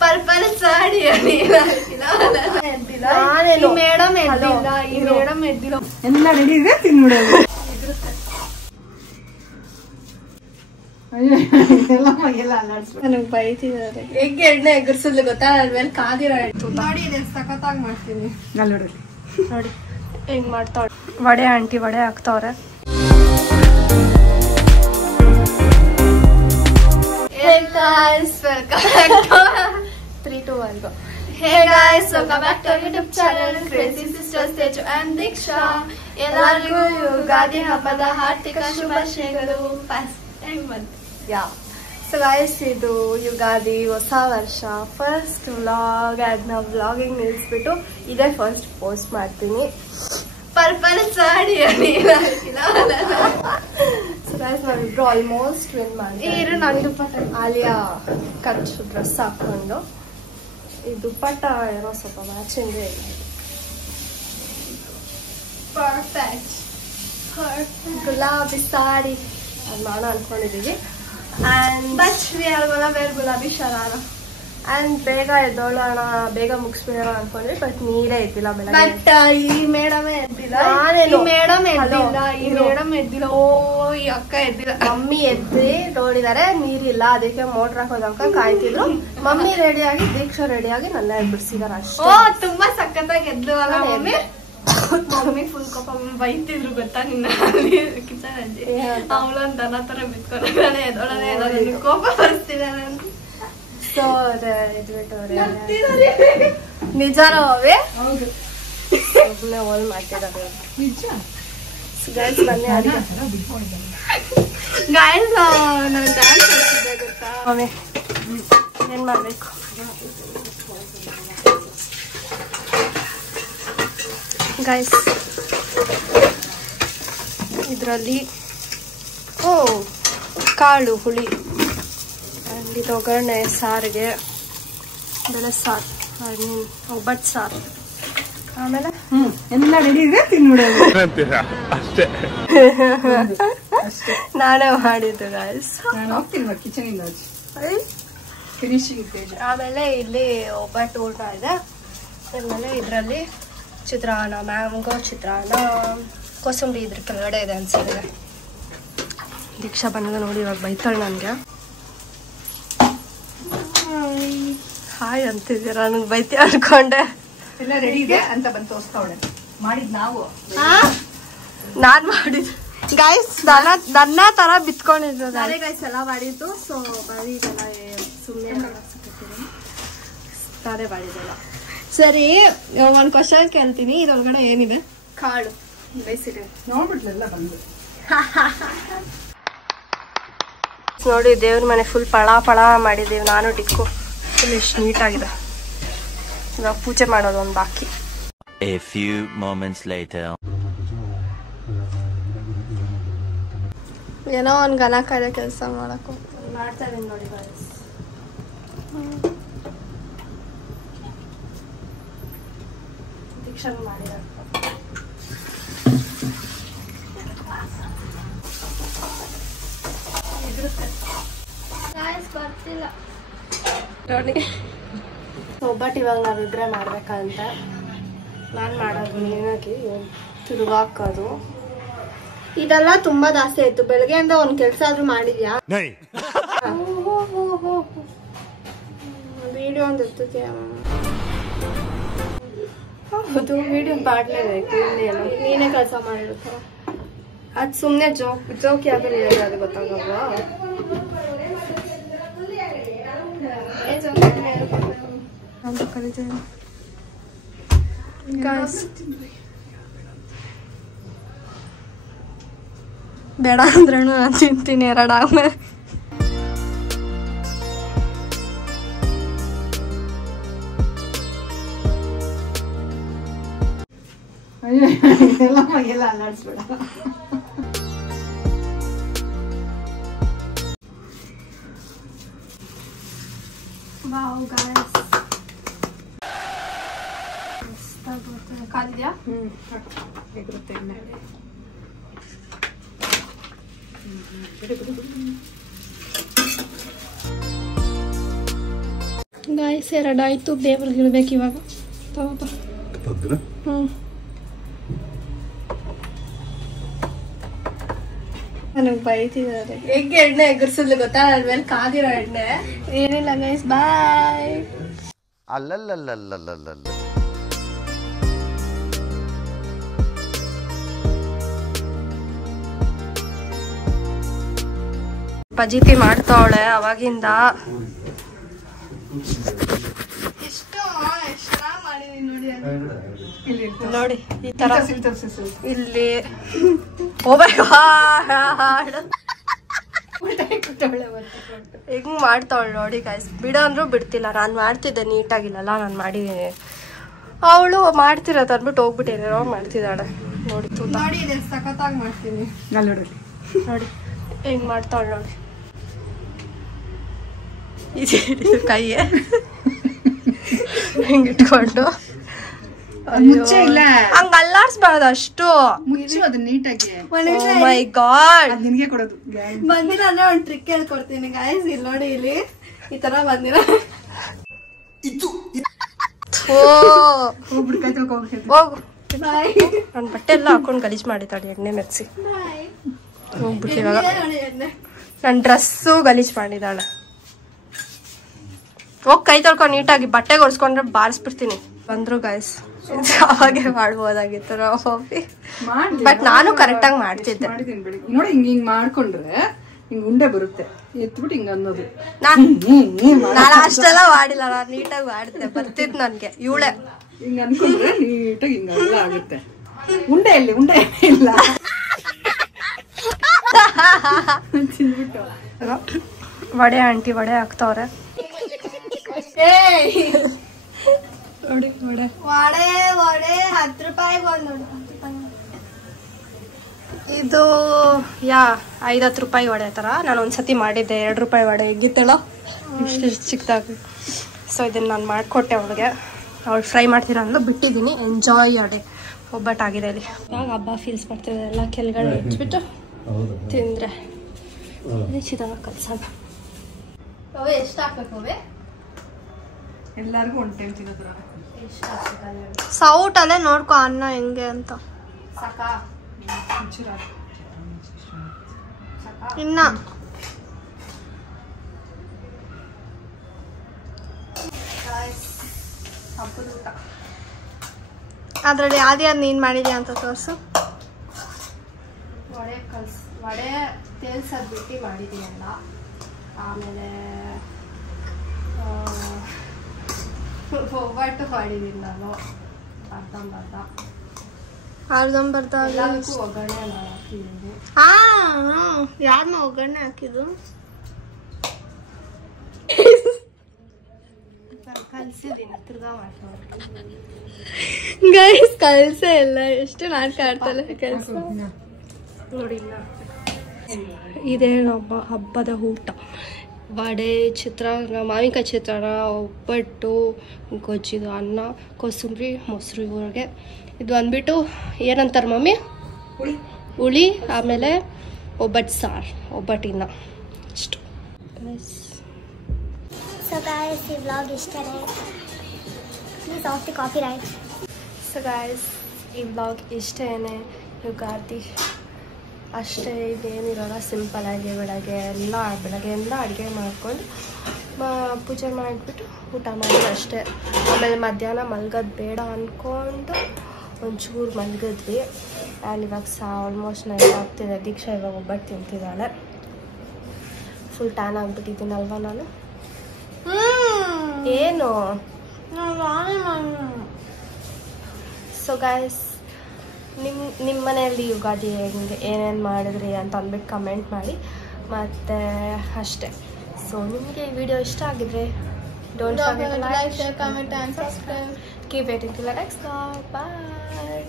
Purple sari madam ಎದ್ದಿಲ್ಲ ಈ madam ಎದ್ದಿಲ್ಲ ಎಲ್ಲ ready ಇದೆ ತಿನ್ನೋದು ನನಗೆ ಬೈತಿದ್ದಾರೆ ಹೆಂಗೆ ಎಣ್ಣೆ ಎಗರ್ಸೋದು ಗೊತ್ತಾ ನನ್ನ ಮೇಲೆ ಕಾದಿರ ಇತ್ತು ನೋಡಿ ಇದನ್ನ ಸಖತ್ತಾಗಿ ಮಾಡ್ತೀನಿ ನೋಡಿ ನೋಡಿ ಹೆಂಗ್ ಮಾಡ್ತಾಳೆ ವಡೆ ಆಂಟಿ ವಡೆ ಹಾಕ್ತಾವ್ರೆ Hey guys, welcome back to 3, 2, 1 go. Hey guys, welcome back to our YouTube channel Crazy Sisters Teju and Diksha. ಎಲ್ಲರಿಗೂ ಯುಗಾದಿ ಹಬ್ಬದ ಹಾರ್ದಿಕ ಶುಭಾಶಯಗಳು. ಫಸ್ಟ್ ಟೈಮ್ ಬಂತು. ಯಾ. ಸೊ ಗೈಸ್ ಇದು ಯುಗಾದಿ ಹೊಸ ವರ್ಷ ಫಸ್ಟ್ ವ್ಲಾಗ್ ಆ್ಯಂಡ್ ನಾವು ವ್ಲಾಗಿಂಗ್ ನಿಲ್ಲಿಸ್ಬಿಟ್ಟು ಇದೇ ಫಸ್ಟ್ ಪೋಸ್ಟ್ ಮಾಡ್ತೀನಿ. ಪರ್ಪಲ್ ಸಾಡಿ ನಾವಿಬ್ರು ಆಲ್ಮೋಸ್ಟ್ ವಿನ್ ಮಾಡಿ ನಂದು ಆಲಿಯಾ ಖರ್ಚು ಡ್ರೆಸ್ ಹಾಕೊಂಡು ಈ ದುಪ್ಪಟ್ಟ ಏನೋ ಸ್ವಲ್ಪ ಮ್ಯಾಚಿಂಗ್ ಪರ್ಫೆಕ್ಟ್ ಗುಲಾಬಿ ಸಾಡಿ ಅದು ಮಾಡೋಣ ಅನ್ಕೊಂಡಿದೀವಿ and but we are gonna wear ಗುಲಾಬಿ ಶರಾರ ಅಂಡ್ ಬೇಗ ಎದ್ದೋಳೋಣ ಬೇಗ ಮುಗಿಸ್ಬಿಡೋಣ ಅನ್ಕೊಂಡ್ರಿ ಬಟ್ ನೀರೇ ಎದ್ದಿಲ್ಲ ಬಟ್ ಈ ಮೇಡಮೇ ಎದ್ದಿಲ್ಲ ಮೇಡಮ್ ಎದ್ದಿಲ್ಲ ಈ ಮೇಡಮ್ ಎದ್ದಿಲ್ಲ ಓ ಈ ಅಕ್ಕ ಎದ್ದಿಲ್ಲ ಮಮ್ಮಿ ಎದ್ದಿ ನೋಡಿದಾರೆ ನೀರಿಲ್ಲ ಅದಕ್ಕೆ ಮೋಟ್ರ್ ಹಾಕೋದಕ್ಕ ಕಾಯ್ತಿದ್ರು ಮಮ್ಮಿ ರೆಡಿಯಾಗಿ ದೀಕ್ಷಾ ರೆಡಿಯಾಗಿ ನನ್ನ ಬಿಡಿಸಿದಾರೆ ಅಷ್ಟೇ ಓ ತುಂಬಾ ಸಖತ್ತಾಗಿ ಎದ್ಲು ಅಲ್ಲ ಮಮ್ಮಿ ಮಮ್ಮಿ ಫುಲ್ ಕೋಪ ಬೈತಿದ್ರು ಗೊತ್ತಾ ನಿನ್ನ ಕಿಚನ್ ಅಲ್ಲಿ ಅವಳೊಂದ್ ದನ ತರ ಬಿತ್ಕೊಂಡೆ ಎದೊಳನೆ ಕೋಪ ಬರ್ತಿದಾರೆ ಅಂತ ಸೊ ನಿಜಾನ ಅವೇ ಸುಮ್ಮನೆ ಓಲ್ ಮಾಡ್ತಿದ್ದಾರೆ ಗಾಯಸ್ ಬನ್ನಿ ಗಾಯಸ್ ನಾನು ಡ್ಯಾನ್ಸ್ ಮಾಡ್ತಿದ್ದೆ ಗೊತ್ತಾ ಅವೇ ಏನ್ ಮಾಡ್ಬೇಕು ಗಾಯಸ್ ಇದರಲ್ಲಿ ಓ ಕಾಳು ಹುಳಿ ಇದು ಒಗ್ಗರಣೆ ಸಾರಿಗೆ ಬೆಳೆ ಸಾರು ಒಬ್ಬಟ್ಟು ಸಾರು ಆಮೇಲೆ ಎಲ್ಲ ರೆಡಿ ಇದೆ ತಿನ್ನೋದು ನಾನೇ ಮಾಡಿದ್ದು ಗಾಯ್ಸ್ ನಾನು ಹೋಗ್ತೀನಿ ಕಿಚನ್ ಆಮೇಲೆ ಇಲ್ಲಿ ಒಬ್ಬಟ್ಟು ಊಟ ಇದೆ ಆಮೇಲೆ ಇದರಲ್ಲಿ ಚಿತ್ರಾನ್ನ ಮ್ಯಾಂಗೋ ಚಿತ್ರಾನ್ನ ಕೋಸಂಬರಿ ಇದ್ರ ಕೆಳಗಡೆ ಇದೆ ಅನ್ಸಿದೆ ದೀಕ್ಷಾ ಬಂದ ನೋಡಿ ಇವಾಗ ಬೈತಾಳೆ ನನಗೆ ಹಾಯ್ ಅಂತಿದ್ದೀರಾ ನನಗೆ ಬೈತಿ ಅನ್ಕೊಂಡೆ ಎಲ್ಲ ರೆಡಿ ಇದೆ ಅಂತ ಬಂದು ತೋರಿಸ್ತಾವಳೆ ಮಾಡಿದ್ ನಾವು ನಾನ್ ಮಾಡಿದ್ದು ಗೈಸ್ ನನ್ನ ತರ ಬಿತ್ಕೊಂಡಿದ್ರು ಗೈಸ್ ಎಲ್ಲ ಮಾಡಿದ್ದು ಸೊ ಬರೀ ಇದೆಲ್ಲ ಸುಮ್ಮನೆ ತಾರೆ ಮಾಡಿದ್ದಲ್ಲ ಸರಿ ಒಂದ್ ಕ್ವಶನ್ ಕೇಳ್ತೀನಿ ಇದ್ರೊಳಗಡೆ ಏನಿದೆ ಕಾಳು ಬೇಯಿಸಿದೆ ನೋಡ್ಬಿಟ್ಲೆಲ್ಲ ಬಂದು ನೋಡಿ ದೇವ್ರ ಮನೆ ಫುಲ್ ಪಳ ಪಳ ಮಾಡಿದ್ದೀವಿ ನಾನು ಡಿಕ್ಕು ಫುಲ್ ಎಷ್ಟು ನೀಟಾಗಿದೆ ಇವಾಗ ಪೂಜೆ ಮಾಡೋದು ಒಂದು ಬಾಕಿ A few moments later. ಏನೋ ಒಂದು ಗಣಕಾರ್ಯ ಕೆಲಸ ಮಾಡಕ್ಕೂ ಮಾಡ್ತಾ ಇದೀನಿ ನೋಡಿ ಗೈಸ್ ದೀಕ್ಷಾ ಮಾಡಿದ ಬರ್ತಿಲ್ಲ ನೋಡಿ ಒಬ್ಬಟ್ಟು ಇವಾಗ ನಾವಿಬ್ರೆ ಮಾಡ್ಬೇಕಂತ ನಾನು ಮಾಡೋದು ಮೇನಾಗಿ ತಿರುಗಾಕೋದು ಇದೆಲ್ಲ ತುಂಬಾ ಜಾಸ್ತಿ ಆಯ್ತು ಬೆಳಗ್ಗೆಯಿಂದ ಒಂದ್ ಕೆಲ್ಸ ಆದ್ರೂ ಮಾಡಿದ್ಯಾ ವಿಡಿಯೋ ಒಂದು ಎತ್ತಕ್ಕೆ ಹೌದು ವಿಡಿಯೋ ಮಾಡ್ಲೇಬೇಕು ಇನ್ನೇನು ನೀನೇ ಕೆಲಸ ಮಾಡಿರ್ತಾರ ಅದು ಸುಮ್ಮನೆ ಜೋಕ್ ಯಾವ್ದು ಅದು ಗೊತ್ತಾಗಲ್ವಾ ಅಂತ ಕಲಿತೇನೆ ಬೇಡ ಅಂದ್ರೂ ನಾನು ತಿಂತೀನಿ ಎರಡು ಆಮೇಲೆ ಎಲ್ಲ ಅಲ್ಲಾಡ್ಸ್ಬೇಡ ವಾವ್ ಗಾಯ್ಸ್ ಕಾದಿದ್ಯಾ ಹೇಗಿರುತ್ತೆ ಗಾಯ್ಸ್ 2 ಆಯ್ತು, ದೇವ್ರಿಗೆ ಇಡ್ಬೇಕು ಇವಾಗ. ನನಗೆ ಬೈತಿದ್ದಾರೆ. ಹೆಂಗೆ ಎಣ್ಣೆ ಎಗರ್ಸೋದು ಗೊತ್ತಾ? ನನ್ನ ಮೇಲೆ ಕಾದಿರೋ ಎಣ್ಣೆ. ಏನಿಲ್ಲ ಗೈಸ್, ಬಾಯ್. ಅಲ್ಲಲ್ಲಲ್ಲಲ್ಲಲ್ಲಲ್ಲ ಪಜಿತಿ ಮಾಡ್ತಾವಳೆ ಅವಾಗಿಂದ. ನೋಡಿ ಈ ತರ ಇಲ್ಲಿ ಹೆಂಗ್ ಮಾಡ್ತಾವಳು ನೋಡಿ ಗೈಸ್. ಬಿಡ ಅಂದ್ರೂ ಬಿಡ್ತಿಲ್ಲ. ನಾನ್ ಮಾಡ್ತಿದ್ದೆ ನೀಟಾಗಿಲ್ಲಲ್ಲ, ನಾನು ಮಾಡಿದೀನಿ. ಅವಳು ಮಾಡ್ತಿರೋದು ಅಂದ್ಬಿಟ್ಟು ಹೋಗ್ಬಿಟ್ಟೇನೇನೋ ಮಾಡ್ತಿದ್ದಾಳೆ. ನೋಡಿ ಸಖತ್ತಾಗಿ ಮಾಡ್ತೀನಿ ನೋಡಿ ಹೆಂಗ್ ಮಾಡ್ತಾವಳು ನೋಡಿ. ಇದು ಕೈಯೇ ಹಿಂಗಿಟ್ಕೊಂಡು ಹಂಗ ಅಲ್ಲಾಡ್ಸ್ಬಾರ್ದು ಅಷ್ಟು. ನೀಟಾಗಿ ಮೈ ಗಾಡ್, ನಿನ್ಗೆ ಕೊಡೋದು. ಬಂದಿರ ಅಂದ್ರೆ ಒಂದ್ ಟ್ರಿಕ್ ಹೇಳ್ಕೊಡ್ತೀನಿ ಗಾಯ್ಸ್. ಇಲ್ಲಿ ನೋಡಿ, ಇಲ್ಲಿ ಈ ತರ ಬಂದಿರ ಹೋಗು. ನನ್ ಬಟ್ಟೆ ಎಲ್ಲ ಹಾಕೊಂಡ್ ಗಲೀಜ್ ಮಾಡಿದ್ದಾಳೆ ಎಣ್ಣೆ ಮೆಚ್ಚಿ. ಹೋಗ್ಬಿಟ್ಟು ಇವಾಗ ನನ್ ಡ್ರೆಸ್ಸು ಗಲೀಜ್ ಮಾಡಿದಾಳೆ. ಹೋಗ್ ಕೈ ತೊಳ್ಕೊಂಡು ನೀಟಾಗಿ ಬಟ್ಟೆ ಒರೆಸ್ಕೊಂಡ್ರೆ ಬಾರಿಸ್ಬಿಡ್ತೀನಿ. ಬಂದ್ರು ಗಾಯ್ಸ್, ಅವಾಗೆ ಮಾಡ್ಬೋದಾಗಿತ್ತು ನಾವು ಹೋಗಿ. ಬಟ್ ನಾನು ಕರೆಕ್ಟಾಗಿ ಮಾಡ್ತಿದ್ದೆ ನೋಡಿ. ಹಿಂಗ್ ಮಾಡ್ಕೊಂಡ್ರೆ ಹಿಂಗ್ ಉಂಡೆ ಬರುತ್ತೆ, ಎತ್ಬಿಟ್ಟು ಹಿಂಗ ಅನ್ನೋದು. ನಾನು ಅಷ್ಟೆಲ್ಲ ಮಾಡಿಲ್ಲ, ನಾನು ನೀಟಾಗಿ ಮಾಡಿದ್ದೆ, ಬರ್ತಿದ್ ನನ್ಗೆ. ಇವಳೆ ಹಿಂಗ ಅನ್ಕೊಂಡ್ರೆ ನೀಟಾಗಿ ಹಿಂಗೆಲ್ಲ ಆಗುತ್ತೆ. ಉಂಡೆ ಇಲ್ಲಿ ಉಂಡೆ ಇಲ್ಲ. ವಡೆ ಆಂಟಿ ವಡೆ ಹಾಕ್ತವ್ರೆ ನೋಡಿ. ವಡೆ ವಡೆ ವಡೆ 10 ರೂಪಾಯಿಗೆ ಒಂದು. ಇದು 5-10 ರೂಪಾಯಿ ವಡೆ ತರ. ನಾನು ಒಂದ್ಸತಿ ಮಾಡಿದ್ದೆ 2 ರೂಪಾಯಿ ವಡೆ. ಹೆಂಗಿತ್ತೇಳೋ ಇಷ್ಟು ಚಿಕ್ಕದಾಗಿ. ಸೊ ಇದನ್ನ ನಾನು ಮಾಡಿಕೊಟ್ಟೆ ಅವಳಿಗೆ. ಅವಳು ಫ್ರೈ ಮಾಡ್ತೀರಾ ಅಂದು ಬಿಟ್ಟಿದ್ದೀನಿ. ಎಂಜಾಯ್ ವಡೆ ಒಬ್ಬಟ್ಟಾಗಿದೆ. ಇಲ್ಲಿ ಇವಾಗ ಹಬ್ಬ ಫೀಲ್ಸ್ ಮಾಡ್ತಿದೆ. ಎಲ್ಲ ಕೆಳಗಡೆ ಇಟ್ಬಿಟ್ಟು ತಿಂದ್ರೆ ಚಿದಾಗ ಕಲ್ಸೋಣ. ಎಷ್ಟು ಹಾಕ್ಬೇಕು? ಎಲ್ಲಾರ್ಗು ಒಂದ್ ಟೈಮ್ ತಿನ್ನೋದ್ರ. ಸೌಟ್ ಅಲ್ಲೇ ನೋಡ್ಕೊ ಅನ್ನ ಹೆಂಗೆ ಅಂತ. ಇನ್ನ ಅದ್ರಲ್ಲಿ ಯಾವ್ದು ನೀನ್ ಮಾಡಿದ್ಯಾ ಅಂತ ತೋರ್ಸು. ವಡೆ ತೇಲ್ಸದ್ ಬಿಟ್ಟು ಮಾಡಿದೀಯಲ್ಲ. ಆಮೇಲೆ ಒಬ್ಬಟ್ಟು ಮಾಡಿದೀನಿ ನಾನು ಅರ್ಧಂಬರ್ಧ. ಒಗ್ಗರಣೆ ಹಾಕಿದ್ದೀನಿ. ಯಾರನ್ನ ಒಗ್ಗರಣೆ ಹಾಕಿದ್ದು? ಕಲ್ಸಿದ್ದೀನಿ, ತಿರ್ಗಾ ಮಾಡ್ತೀನಿ ಗೈಸ್. ಕಲ್ಸೇ ಇಲ್ಲ, ಎಷ್ಟು ನಾಟಕ ಆಡ್ತಲ್ಲ ಕೆಲಸ ನೋಡಿ. ಇದೇನು ಹಬ್ಬದ ಊಟ. ವಡೆ, ಚಿತ್ರಾನ್ನ, ಮಾವಿನಕಾಯಿ ಚಿತ್ರಾನ್ನ, ಒಬ್ಬಟ್ಟು, ಗೊಜ್ಜಿದು ಅನ್ನ, ಕೋಸಂಬರಿ, ಮೊಸರು ಇವ್ರಿಗೆ. ಇದು ಅಂದ್ಬಿಟ್ಟು ಏನಂತಾರೆ ಮಮ್ಮಿ? ಹುಳಿ. ಆಮೇಲೆ ಒಬ್ಬಟ್ಟು ಸಾರು, ಒಬ್ಬಟ್ಟಿನ ಇಷ್ಟು. So guys, ಈ vlog ಇಷ್ಟನೇ. Please off the copyright. So guys, ಈ ವ್ಲಾಗ್ ಇಷ್ಟೇನೆ. ಯುಗಾದಿ ಅಷ್ಟೇ, ಇದೇನಿರೋಲ್ಲ. ಸಿಂಪಲಾಗಿ ಬೆಳಗ್ಗೆಯಿಂದ ಅಡುಗೆ ಮಾಡ್ಕೊಂಡು ಪೂಜೆ ಮಾಡಿಬಿಟ್ಟು ಊಟ ಮಾಡೋದು ಅಷ್ಟೇ. ಆಮೇಲೆ ಮಧ್ಯಾಹ್ನ ಮಲ್ಗೋದು ಬೇಡ ಅಂದ್ಕೊಂಡು ಒಂಚೂರು ಮಲ್ಗಿದ್ವಿ. ಆ್ಯಂಡ್ ಇವಾಗ ಆಲ್ಮೋಸ್ಟ್ ನೈಟ್ ಆಗ್ತಿದೆ. ದೀಕ್ಷಾ ಇವಾಗ ಒಬ್ಬಟ್ಟು ತಿಂತಿದ್ದಾಳೆ. ಫುಲ್ ಟ್ಯಾನ್ ಆಗಿಬಿಟ್ಟಿದ್ದೀನಲ್ವ ನಾನು. ಏನು? ಸೊ ಗಾಯ್ಸ್, ನಿಮ್ಮ ಮನೆಯಲ್ಲಿ ಯುಗಾದಿ ಹೆಂಗೆ ಏನೇನು ಮಾಡಿದ್ರಿ ಅಂತ ಅಂದ್ಬಿಟ್ಟು ಕಮೆಂಟ್ ಮಾಡಿ. ಮತ್ತು ಅಷ್ಟೇ. ಸೊ ನಿಮಗೆ ಈ ವಿಡಿಯೋ ಇಷ್ಟ ಆಗಿದ್ರೆ don't forget to like, share, comment and subscribe. Keep waiting till the next vlog. Bye.